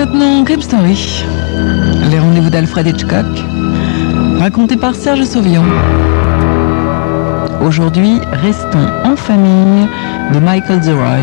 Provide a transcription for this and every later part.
maintenant Crime Story, les rendez-vous d'Alfred Hitchcock, racontés par Serge Sauvian. Aujourd'hui, restons en famille de Michael Zeroy.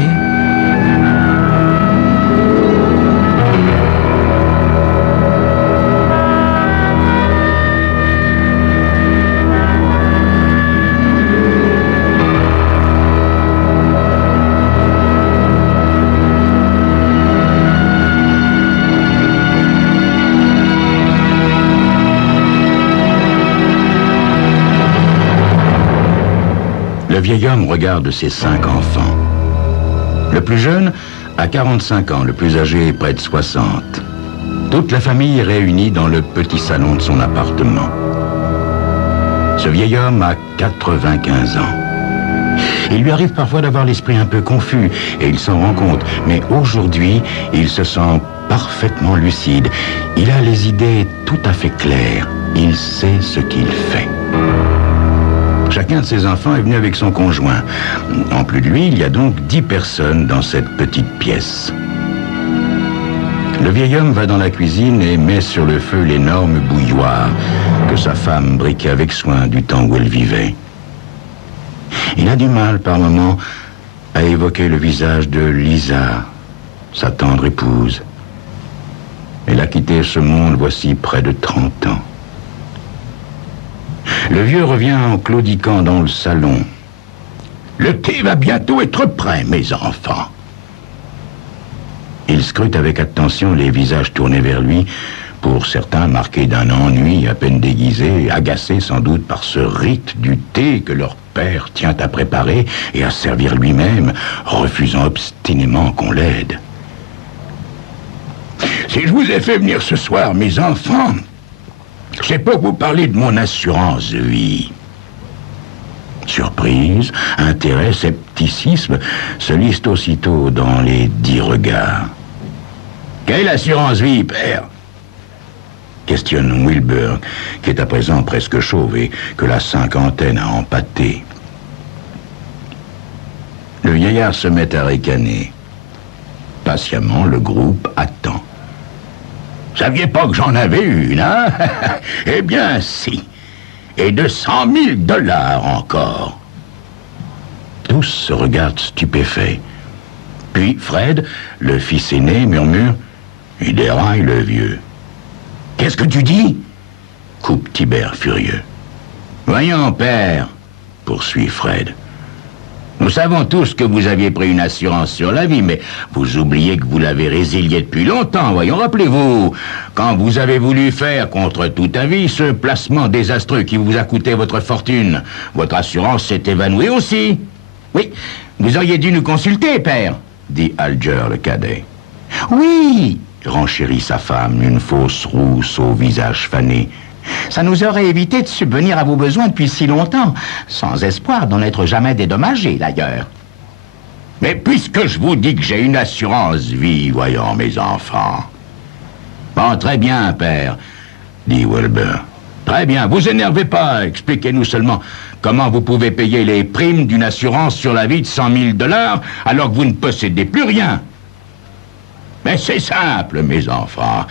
Le vieil homme regarde ses 5 enfants. Le plus jeune a 45 ans, le plus âgé près de 60. Toute la famille est réunie dans le petit salon de son appartement. Ce vieil homme a 95 ans. Il lui arrive parfois d'avoir l'esprit un peu confus, et il s'en rend compte. Mais aujourd'hui, il se sent parfaitement lucide. Il a les idées tout à fait claires. Il sait ce qu'il fait. Chacun de ses enfants est venu avec son conjoint. En plus de lui, il y a donc 10 personnes dans cette petite pièce. Le vieil homme va dans la cuisine et met sur le feu l'énorme bouilloire que sa femme briquait avec soin du temps où elle vivait. Il a du mal, par moments, à évoquer le visage de Lisa, sa tendre épouse. Elle a quitté ce monde voici près de 30 ans. Le vieux revient en claudiquant dans le salon. « Le thé va bientôt être prêt, mes enfants. » Il scrute avec attention les visages tournés vers lui, pour certains marqués d'un ennui à peine déguisé, agacés sans doute par ce rite du thé que leur père tient à préparer et à servir lui-même, refusant obstinément qu'on l'aide. « Si je vous ai fait venir ce soir, mes enfants, c'est pour vous parler de mon assurance vie. » Surprise, intérêt, scepticisme se lisent aussitôt dans les 10 regards. « Quelle assurance vie, père ?» questionne Wilbur, qui est à présent presque chauve et que la cinquantaine a empâté. Le vieillard se met à ricaner. Patiemment, le groupe attend. « Saviez pas que j'en avais une, hein? Eh bien, si. Et de 100 000 $ encore. » Tous se regardent stupéfaits. Puis Fred, le fils aîné, murmure « Il déraille, le vieux. »« Qu'est-ce que tu dis ?» coupe Tibère furieux. « Voyons, père, » poursuit Fred. Nous savons tous que vous aviez pris une assurance sur la vie, mais vous oubliez que vous l'avez résiliée depuis longtemps. Voyons, rappelez-vous, quand vous avez voulu faire, contre tout avis, ce placement désastreux qui vous a coûté votre fortune, votre assurance s'est évanouie aussi. Oui, vous auriez dû nous consulter, père, dit Alger le cadet. Oui, renchérit sa femme, une fausse rousse au visage fané. Ça nous aurait évité de subvenir à vos besoins depuis si longtemps, sans espoir d'en être jamais dédommagés, d'ailleurs. Mais puisque je vous dis que j'ai une assurance vie, voyons, mes enfants. Bon, très bien, père, dit Wilbur. Très bien, vous énervez pas, expliquez-nous seulement comment vous pouvez payer les primes d'une assurance sur la vie de 100 000 $ alors que vous ne possédez plus rien. Mais c'est simple, mes enfants.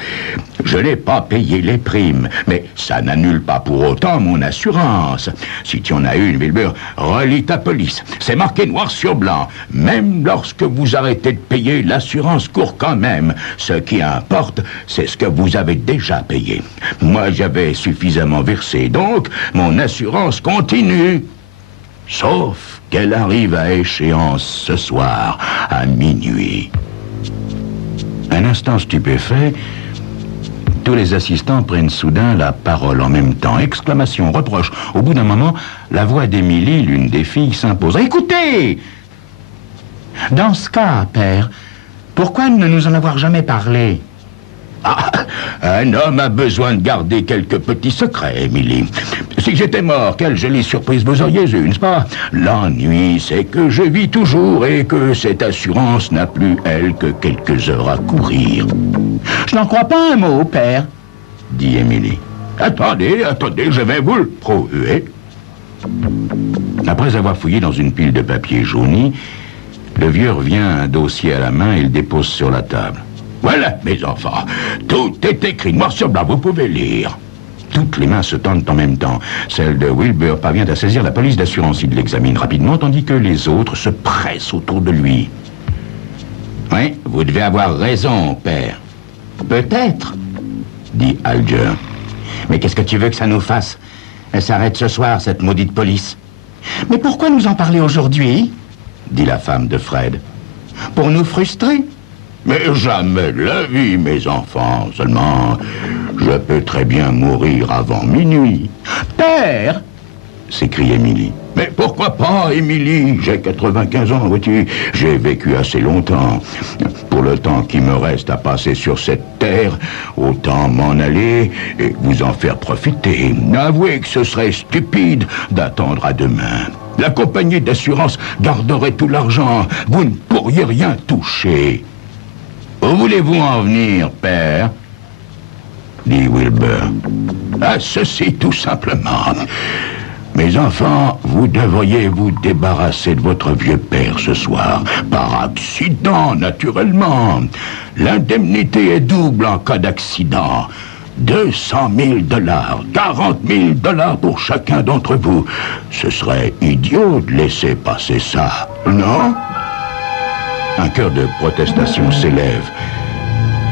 Je n'ai pas payé les primes, mais ça n'annule pas pour autant mon assurance. Si tu en as une, Wilbur, relis ta police. C'est marqué noir sur blanc. Même lorsque vous arrêtez de payer, l'assurance court quand même. Ce qui importe, c'est ce que vous avez déjà payé. Moi, j'avais suffisamment versé, donc mon assurance continue. Sauf qu'elle arrive à échéance ce soir, à minuit. Un instant stupéfait, tous les assistants prennent soudain la parole en même temps. Exclamation, reproche. Au bout d'un moment, la voix d'Émilie, l'une des filles, s'impose. « Écoutez ! Dans ce cas, père, pourquoi ne nous en avoir jamais parlé ?» Ah, un homme a besoin de garder quelques petits secrets, Émilie. Si j'étais mort, quelle jolie surprise vous auriez eue, n'est-ce pas? L'ennui, c'est que je vis toujours et que cette assurance n'a plus, elle, que quelques heures à courir. Je n'en crois pas un mot, père, dit Émilie. Attendez, je vais vous le prouver. Après avoir fouillé dans une pile de papier jauni, le vieux revient un dossier à la main et le dépose sur la table. « Voilà, mes enfants. Tout est écrit noir sur blanc, vous pouvez lire. Toutes les mains se tendent en même temps. Celle de Wilbur parvient à saisir la police d'assurance. Il l'examine rapidement, tandis que les autres se pressent autour de lui. Oui, vous devez avoir raison, père. Peut-être, dit Alger. Mais qu'est-ce que tu veux que ça nous fasse? Elle s'arrête ce soir, cette maudite police. Mais pourquoi nous en parler aujourd'hui? Dit la femme de Fred. Pour nous frustrer? Mais jamais de la vie, mes enfants. Seulement, je peux très bien mourir avant minuit. Père! S'écrie Émilie. Mais pourquoi pas, Émilie? J'ai 95 ans, vois-tu. J'ai vécu assez longtemps. Pour le temps qui me reste à passer sur cette terre, autant m'en aller et vous en faire profiter. Avouez que ce serait stupide d'attendre à demain. La compagnie d'assurance garderait tout l'argent. Vous ne pourriez rien toucher. Où voulez-vous en venir, père? Dit Wilbur. À ceci, tout simplement. Mes enfants, vous devriez vous débarrasser de votre vieux père ce soir. Par accident, naturellement. L'indemnité est double en cas d'accident. 200 000 $, 40 000 $ pour chacun d'entre vous. Ce serait idiot de laisser passer ça, non? Un chœur de protestation s'élève.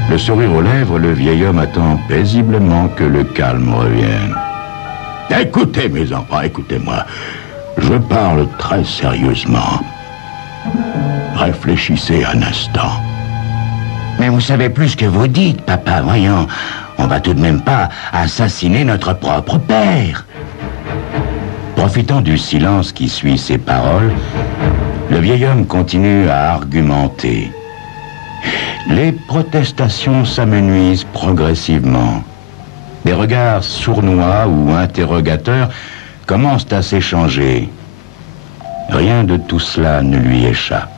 Le sourire aux lèvres, le vieil homme attend paisiblement que le calme revienne. Écoutez, mes enfants, écoutez-moi. Je parle très sérieusement. Réfléchissez un instant. Mais vous savez plus que vous dites, papa, voyons. On va tout de même pas assassiner notre propre père. Profitant du silence qui suit ces paroles, le vieil homme continue à argumenter. Les protestations s'amenuisent progressivement. Des regards sournois ou interrogateurs commencent à s'échanger. Rien de tout cela ne lui échappe.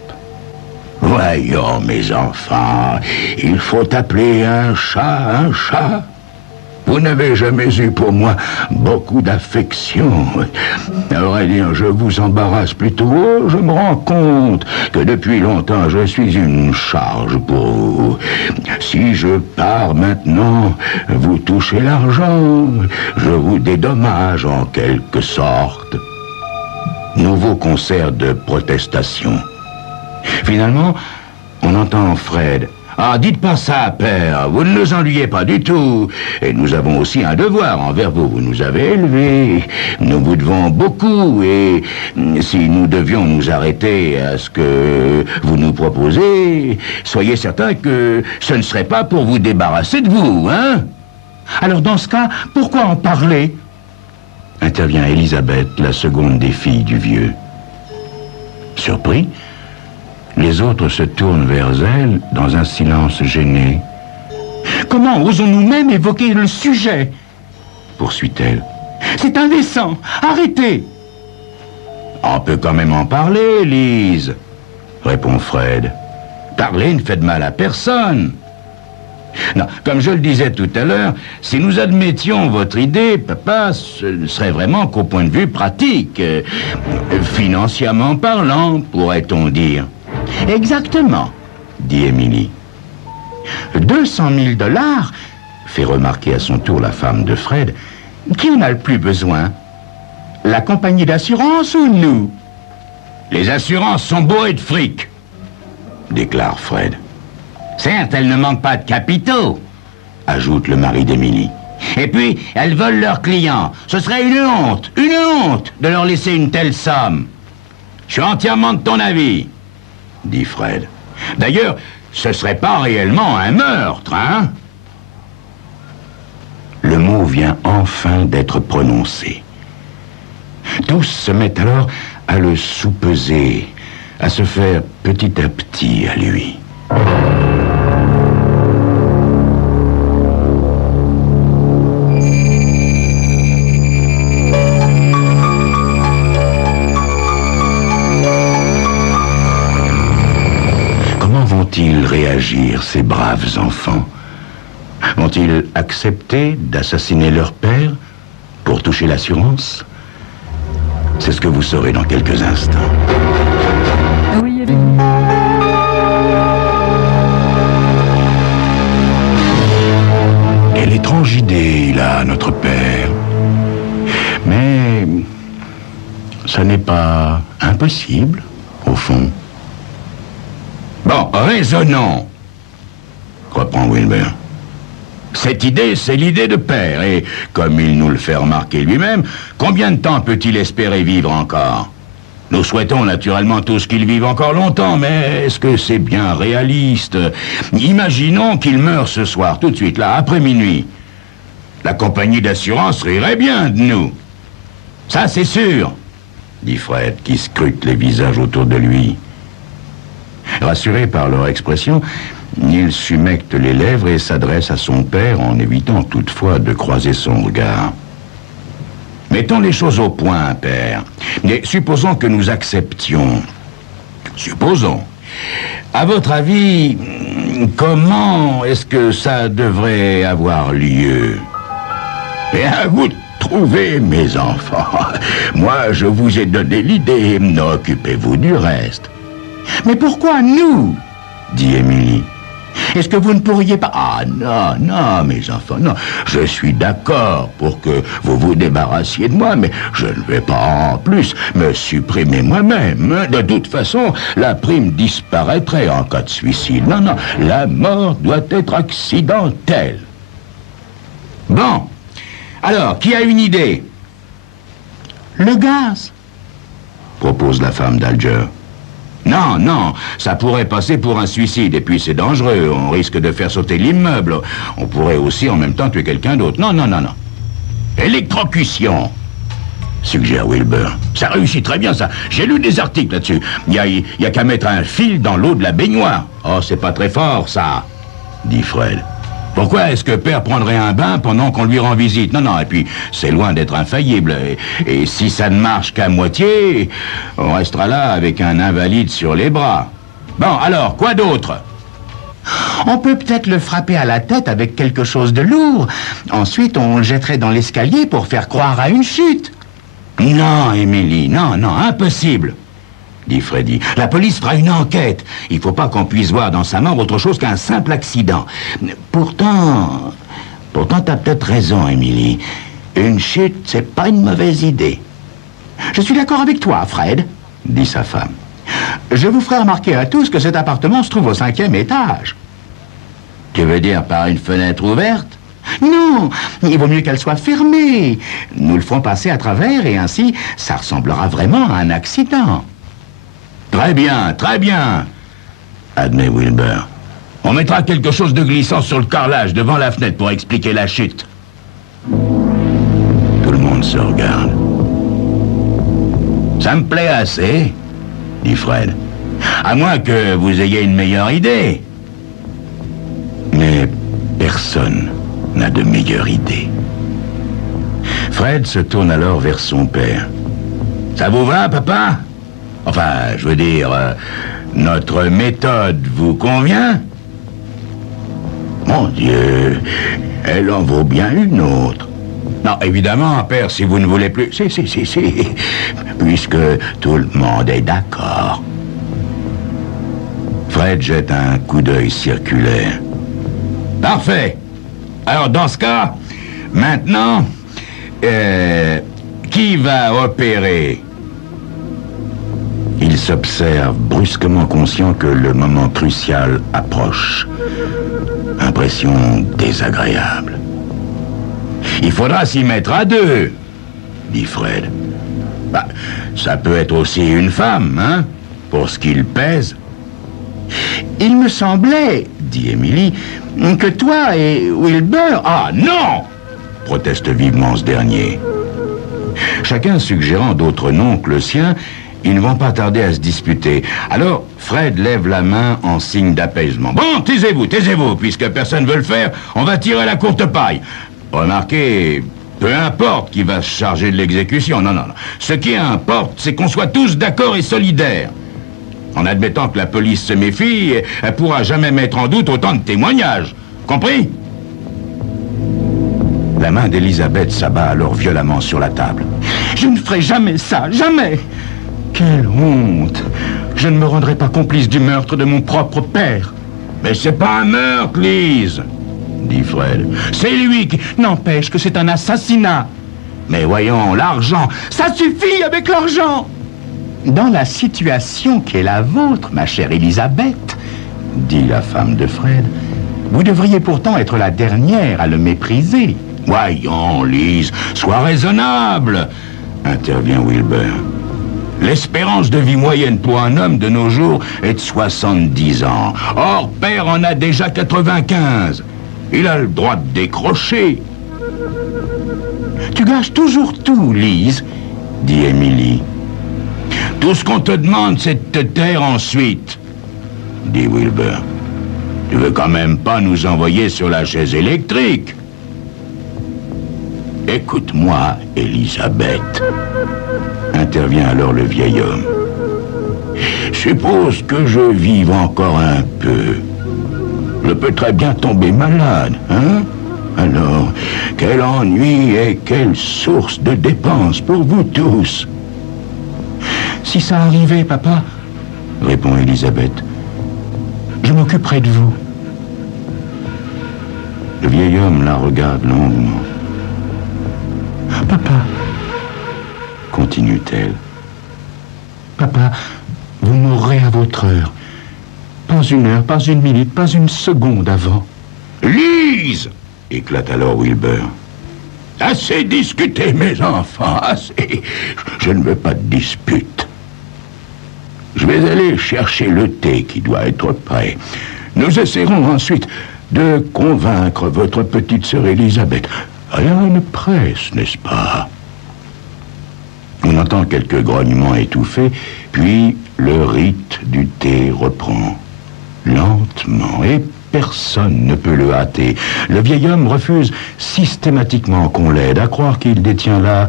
Voyons, mes enfants, il faut appeler un chat un chat. Vous n'avez jamais eu pour moi beaucoup d'affection. À vrai dire, je vous embarrasse plutôt. Je me rends compte que depuis longtemps, je suis une charge pour vous. Si je pars maintenant, vous touchez l'argent. Je vous dédommage en quelque sorte. Nouveau concert de protestation. Finalement, on entend Fred. Ah, dites pas ça, père. Vous ne nous ennuyez pas du tout. Et nous avons aussi un devoir envers vous. Vous nous avez élevés. Nous vous devons beaucoup. Et si nous devions nous arrêter à ce que vous nous proposez, soyez certains que ce ne serait pas pour vous débarrasser de vous, hein? Alors dans ce cas, pourquoi en parler? Intervient Elisabeth, la seconde des filles du vieux. Surpris, les autres se tournent vers elle dans un silence gêné. « Comment osons-nous même évoquer le sujet ?» poursuit-elle. « C'est indécent. Arrêtez !»« On peut quand même en parler, Lise, » répond Fred. « Parler ne fait de mal à personne. » Non, comme je le disais tout à l'heure, si nous admettions votre idée, papa, ce ne serait vraiment qu'au point de vue pratique. Financièrement parlant, pourrait-on dire. Exactement, dit Émilie. 200 000 $, fait remarquer à son tour la femme de Fred. Qui en a le plus besoin? La compagnie d'assurance ou nous? Les assurances sont bourrées de fric, déclare Fred. Certes, elles ne manquent pas de capitaux, ajoute le mari d'Émilie. Et puis, elles volent leurs clients. Ce serait une honte de leur laisser une telle somme. Je suis entièrement de ton avis, dit Fred. D'ailleurs, ce serait pas réellement un meurtre, hein? Le mot vient enfin d'être prononcé. Tous se mettent alors à le soupeser, à se faire petit à petit à lui. Vont-ils réagir, ces braves enfants? Vont-ils accepter d'assassiner leur père pour toucher l'assurance? C'est ce que vous saurez dans quelques instants. Oui, avec... notre père. Mais ça n'est pas impossible, au fond. Bon, raisonnons, reprend Wilbur. Cette idée, c'est l'idée de père, et comme il nous le fait remarquer lui-même, combien de temps peut-il espérer vivre encore? Nous souhaitons naturellement tous qu'il vive encore longtemps, mais est-ce que c'est bien réaliste? Imaginons qu'il meure ce soir, tout de suite, là, après minuit. La compagnie d'assurance rirait bien de nous. Ça, c'est sûr, dit Fred, qui scrute les visages autour de lui. Rassuré par leur expression, il s'humecte les lèvres et s'adresse à son père en évitant toutefois de croiser son regard. Mettons les choses au point, père. Mais supposons que nous acceptions. Supposons. À votre avis, comment est-ce que ça devrait avoir lieu? Et à vous de trouver, mes enfants. Moi, je vous ai donné l'idée. Occupez-vous du reste. Mais pourquoi nous? Dit Émilie. Est-ce que vous ne pourriez pas... Ah, non, non, mes enfants, non. Je suis d'accord pour que vous vous débarrassiez de moi, mais je ne vais pas en plus me supprimer moi-même. De toute façon, la prime disparaîtrait en cas de suicide. Non, non, la mort doit être accidentelle. Bon. Alors, qui a une idée? Le gaz, propose la femme d'Alger. Non, non, ça pourrait passer pour un suicide, et puis c'est dangereux, on risque de faire sauter l'immeuble. On pourrait aussi en même temps tuer quelqu'un d'autre. Non, non, non, non. Électrocution, suggère Wilbur. Ça réussit très bien, ça. J'ai lu des articles là-dessus. Il y a qu'à mettre un fil dans l'eau de la baignoire. Oh, c'est pas très fort, ça, dit Fred. Pourquoi est-ce que père prendrait un bain pendant qu'on lui rend visite? Non, non, et puis c'est loin d'être infaillible. Et si ça ne marche qu'à moitié, on restera là avec un invalide sur les bras. Bon, alors, quoi d'autre? On peut peut-être le frapper à la tête avec quelque chose de lourd. Ensuite, on le jetterait dans l'escalier pour faire croire à une chute. Non, Émilie, non, non, impossible, dit Freddy. La police fera une enquête. Il ne faut pas qu'on puisse voir dans sa mort autre chose qu'un simple accident. Pourtant, t'as peut-être raison, Émilie. Une chute, c'est pas une mauvaise idée. Je suis d'accord avec toi, Fred, dit sa femme. Je vous ferai remarquer à tous que cet appartement se trouve au 5e étage. Tu veux dire par une fenêtre ouverte? Non, il vaut mieux qu'elle soit fermée. Nous le ferons passer à travers et ainsi, ça ressemblera vraiment à un accident. Très bien, admet Wilbur. On mettra quelque chose de glissant sur le carrelage devant la fenêtre pour expliquer la chute. Tout le monde se regarde. Ça me plaît assez, dit Fred. À moins que vous ayez une meilleure idée. Mais personne n'a de meilleure idée. Fred se tourne alors vers son père. Ça vous va, papa? Enfin, je veux dire, notre méthode vous convient? Mon Dieu, elle en vaut bien une autre. Non, évidemment, père, si vous ne voulez plus... Si, puisque tout le monde est d'accord. Fred jette un coup d'œil circulaire. Parfait. Alors, dans ce cas, maintenant, qui va opérer? Il s'observe, brusquement conscient que le moment crucial approche. Impression désagréable. Il faudra s'y mettre à deux, dit Fred. Bah, ça peut être aussi une femme, hein, pour ce qu'il pèse. Il me semblait, dit Émilie, que toi et Wilbur... Ah, non! Proteste vivement ce dernier. Chacun suggérant d'autres noms que le sien, ils ne vont pas tarder à se disputer. Alors, Fred lève la main en signe d'apaisement. Bon, taisez-vous, puisque personne ne veut le faire, on va tirer la courte paille. Remarquez, peu importe qui va se charger de l'exécution, non. Ce qui importe, c'est qu'on soit tous d'accord et solidaires. En admettant que la police se méfie, elle pourra jamais mettre en doute autant de témoignages. Compris? La main d'Elisabeth s'abat alors violemment sur la table. Je ne ferai jamais ça, jamais! Quelle honte! Je ne me rendrai pas complice du meurtre de mon propre père. Mais c'est pas un meurtre, Lise, dit Fred. C'est lui qui... N'empêche que c'est un assassinat. Mais voyons, l'argent, Ça suffit avec l'argent. dans la situation qui est la vôtre, ma chère Elisabeth, dit la femme de Fred, vous devriez pourtant être la dernière à le mépriser. Voyons, Lise, sois raisonnable, intervient Wilbur. L'espérance de vie moyenne pour un homme de nos jours est de 70 ans. Or, père en a déjà 95. Il a le droit de décrocher. Tu gâches toujours tout, Lise, dit Émilie. Tout ce qu'on te demande, c'est de te taire ensuite, dit Wilbur. Tu veux quand même pas nous envoyer sur la chaise électrique? Écoute-moi, Elisabeth, intervient alors le vieil homme. Suppose que je vive encore un peu. Je peux très bien tomber malade, hein? Alors, quel ennui et quelle source de dépenses pour vous tous. Si ça arrivait, papa, Répond Elisabeth. je m'occuperai de vous. Le vieil homme la regarde longuement. Papa, Continue-t-elle. papa, vous mourrez à votre heure. Pas une heure, pas une minute, pas une seconde avant. Lise! Éclate alors Wilbur. Assez discuté, mes enfants, assez. Je ne veux pas de dispute. Je vais aller chercher le thé qui doit être prêt. Nous essaierons ensuite de convaincre votre petite sœur Elisabeth. Rien ne presse, n'est-ce pas? On entend quelques grognements étouffés, puis le rite du thé reprend. Lentement, et personne ne peut le hâter. Le vieil homme refuse systématiquement qu'on l'aide, à croire qu'il détient là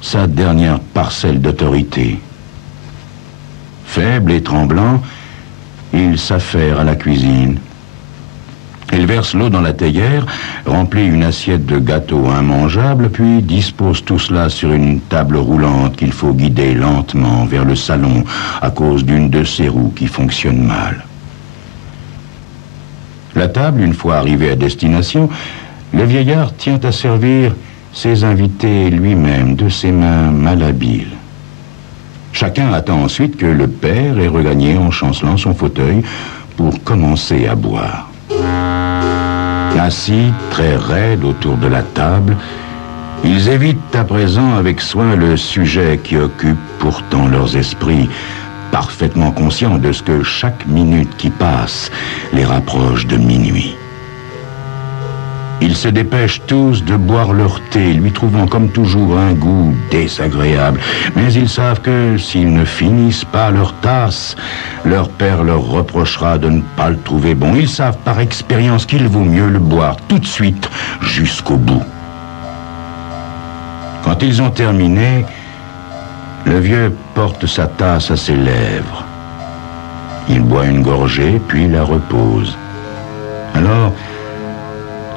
sa dernière parcelle d'autorité. Faible et tremblant, il s'affaire à la cuisine. Il verse l'eau dans la théière, remplit une assiette de gâteaux immangeables, puis dispose tout cela sur une table roulante qu'il faut guider lentement vers le salon à cause d'une de ses roues qui fonctionne mal. La table, une fois arrivé à destination, le vieillard tient à servir ses invités lui-même de ses mains malhabiles. Chacun attend ensuite que le père ait regagné en chancelant son fauteuil pour commencer à boire. Assis, très raides autour de la table, ils évitent à présent avec soin le sujet qui occupe pourtant leurs esprits, parfaitement conscients de ce que chaque minute qui passe les rapproche de minuit. Ils se dépêchent tous de boire leur thé, lui trouvant comme toujours un goût désagréable. Mais ils savent que s'ils ne finissent pas leur tasse, leur père leur reprochera de ne pas le trouver bon. Ils savent par expérience qu'il vaut mieux le boire tout de suite jusqu'au bout. Quand ils ont terminé, le vieux porte sa tasse à ses lèvres. Il boit une gorgée, puis la repose. Alors,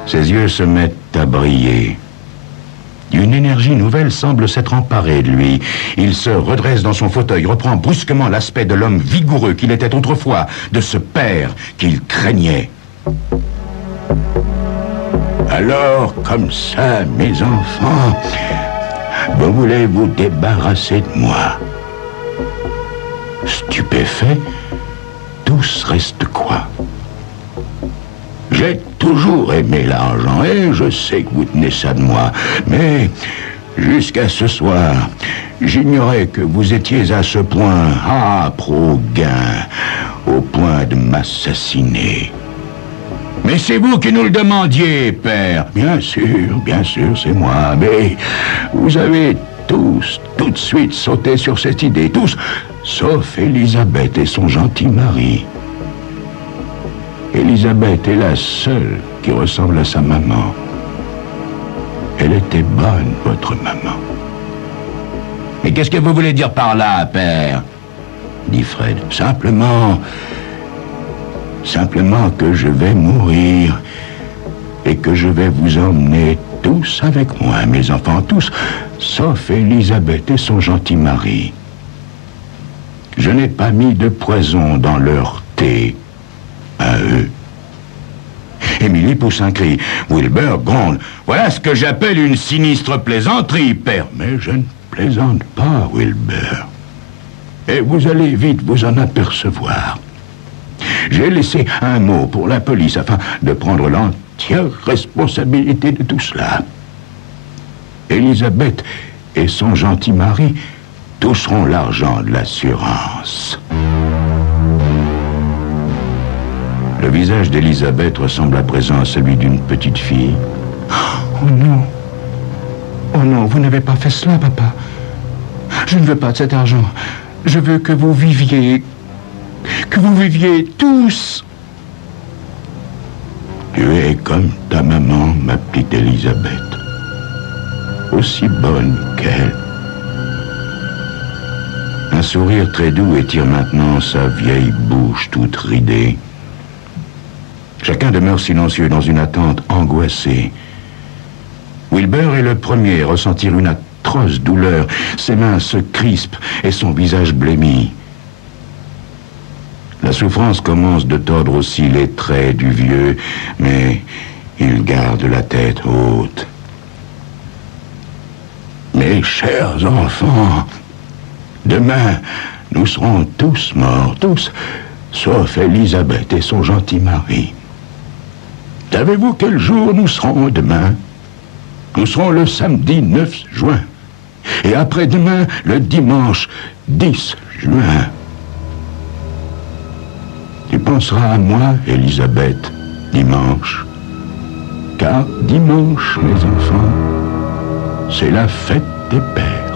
ses yeux se mettent à briller. Une énergie nouvelle semble s'être emparée de lui. Il se redresse dans son fauteuil, reprend brusquement l'aspect de l'homme vigoureux qu'il était autrefois, de ce père qu'il craignait. Alors, comme ça, mes enfants, vous voulez vous débarrasser de moi? Stupéfaits, tous restent quoi? J'ai toujours aimé l'argent et je sais que vous tenez ça de moi. Mais jusqu'à ce soir, j'ignorais que vous étiez à ce point âpre au gain, au point de m'assassiner. Mais c'est vous qui nous le demandiez, père. Bien sûr, c'est moi. Mais vous avez tous, tout de suite sauté sur cette idée. Tous, sauf Elisabeth et son gentil mari. Elisabeth est la seule qui ressemble à sa maman. Elle était bonne, votre maman. Mais qu'est-ce que vous voulez dire par là, père? Dit Fred. Simplement que je vais mourir et que je vais vous emmener tous avec moi, mes enfants, tous, sauf Elisabeth et son gentil mari. Je n'ai pas mis de poison dans leur thé à eux. Émilie pousse un cri. Wilbur gronde. Voilà ce que j'appelle une sinistre plaisanterie, père. Mais je ne plaisante pas, Wilbur. Et vous allez vite vous en apercevoir. J'ai laissé un mot pour la police afin de prendre l'entière responsabilité de tout cela. Elisabeth et son gentil mari toucheront l'argent de l'assurance. Le visage d'Elisabeth ressemble à présent à celui d'une petite fille. Oh non. Oh non, vous n'avez pas fait cela, papa. Je ne veux pas de cet argent. Je veux que vous viviez... Que vous viviez tous. Tu es comme ta maman, ma petite Elisabeth. Aussi bonne qu'elle. Un sourire très doux étire maintenant sa vieille bouche toute ridée. Chacun demeure silencieux dans une attente angoissée. Wilbur est le premier à ressentir une atroce douleur. Ses mains se crispent et son visage blêmit. La souffrance commence de tordre aussi les traits du vieux, mais il garde la tête haute. Mes chers enfants, demain, nous serons tous morts, tous, sauf Elisabeth et son gentil mari. Savez-vous quel jour nous serons demain? Nous serons le samedi 9 juin. Et après-demain, le dimanche 10 juin. Tu penseras à moi, Elisabeth, dimanche. Car dimanche, mes enfants, c'est la fête des pères.